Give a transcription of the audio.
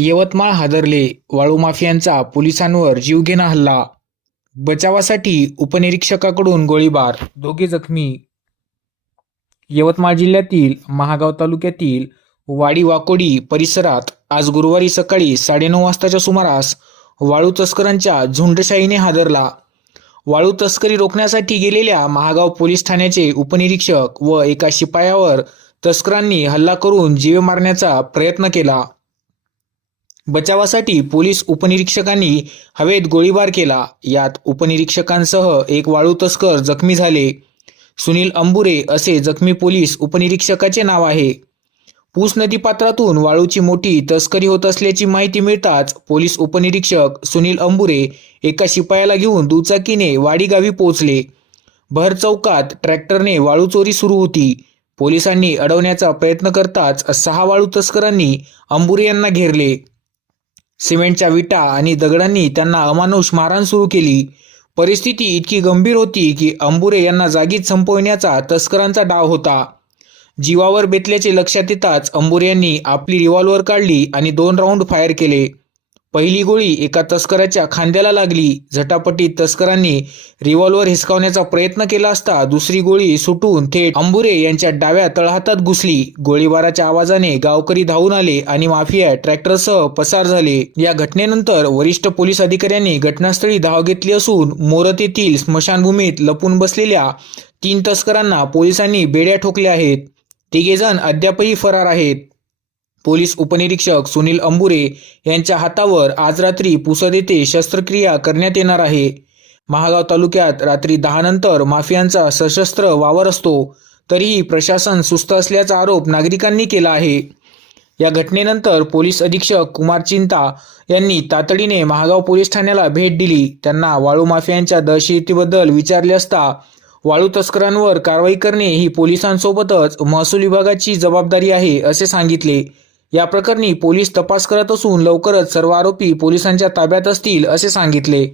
यवतमाळ हादरले. वाळू माफियांचा पोलिसांवर जीवघेणा हल्ला. बचावासाठी उपनिरीक्षकाकडून गोळीबार. दोघे जखमी. यवतमाळ जिल्ह्यातील महागाव तालुक्यातील वाडी वाकोडी परिसरात आज गुरुवारी सकाळी साडेनऊ वाजताच्या सुमारास वाळू तस्करांच्या झुंडशाहीने हादरला. वाळू तस्करी रोखण्यासाठी गेलेल्या महागाव पोलीस ठाण्याचे उपनिरीक्षक व एका शिपायावर तस्करांनी हल्ला करून जीवे मारण्याचा प्रयत्न केला. बचावासाठी पोलीस उपनिरीक्षकांनी हवेत गोळीबार केला. यात उपनिरीक्षकांसह एक वाळू तस्कर जखमी झाले. सुनील अंबुरे असे जखमी पोलीस उपनिरीक्षकाचे नाव आहे. पूस नदीपात्रातून वाळूची मोठी तस्करी होत असल्याची माहिती मिळताच पोलीस उपनिरीक्षक सुनील अंबुरे एका शिपायाला घेऊन दुचाकीने वाडीगावी पोहोचले. भर चौकात ट्रॅक्टरने वाळू चोरी सुरू होती. पोलिसांनी अडवण्याचा प्रयत्न करताच सहा वाळू तस्करांनी अंबुरे यांना घेरले. सिमेंटच्या विटा आणि दगडांनी त्यांना अमानुष मारहाण सुरू केली. परिस्थिती इतकी गंभीर होती की अंबुरे यांना जागीच संपविण्याचा तस्करांचा डाव होता. जीवावर बेतल्याचे लक्षात येताच अंबुरे यांनी आपली रिव्हॉल्वर काढली आणि दोन राऊंड फायर केले. पहिली गोळी एका तस्कराच्या खांद्याला लागली. झटापटीत तस्करांनी रिव्हॉल्वर हिसकावण्याचा प्रयत्न केला असता दुसरी गोळी सुटून थेट अंबुरे यांच्या डाव्या तळहातात घुसली. गोळीबाराच्या आवाजाने गावकरी धावून आले आणि माफिया ट्रॅक्टरसह पसार झाले. या घटनेनंतर वरिष्ठ पोलीस अधिकाऱ्यांनी घटनास्थळी धाव घेतली असून मोरत येथील स्मशानभूमीत लपून बसलेल्या तीन तस्करांना पोलिसांनी बेड्या ठोकल्या आहेत. तिघेजण अद्यापही फरार आहेत. पोलीस उपनिरीक्षक सुनील अंबुरे यांच्या हातावर आज रात्री पुसद येथे शस्त्रक्रिया करण्यात येणार आहे. महागाव तालुक्यात रात्री दहा नंतर माफियांचा सशस्त्र वावर असतो. तरीही प्रशासन सुस्त असल्याचा आरोप नागरिकांनी केला आहे. या घटनेनंतर पोलीस अधीक्षक कुमार चिंता यांनी तातडीने महागाव पोलीस ठाण्याला भेट दिली. त्यांना वाळू माफियांच्या दहशतीबद्दल विचारले असता वाळू तस्करांवर कारवाई करणे ही पोलिसांसोबतच महसूल विभागाची जबाबदारी आहे असे सांगितले. या प्रकरणी पोलीस तपास करत असून लवकरच सर्व आरोपी पोलिसांच्या ताब्यात असतील असे सांगितले.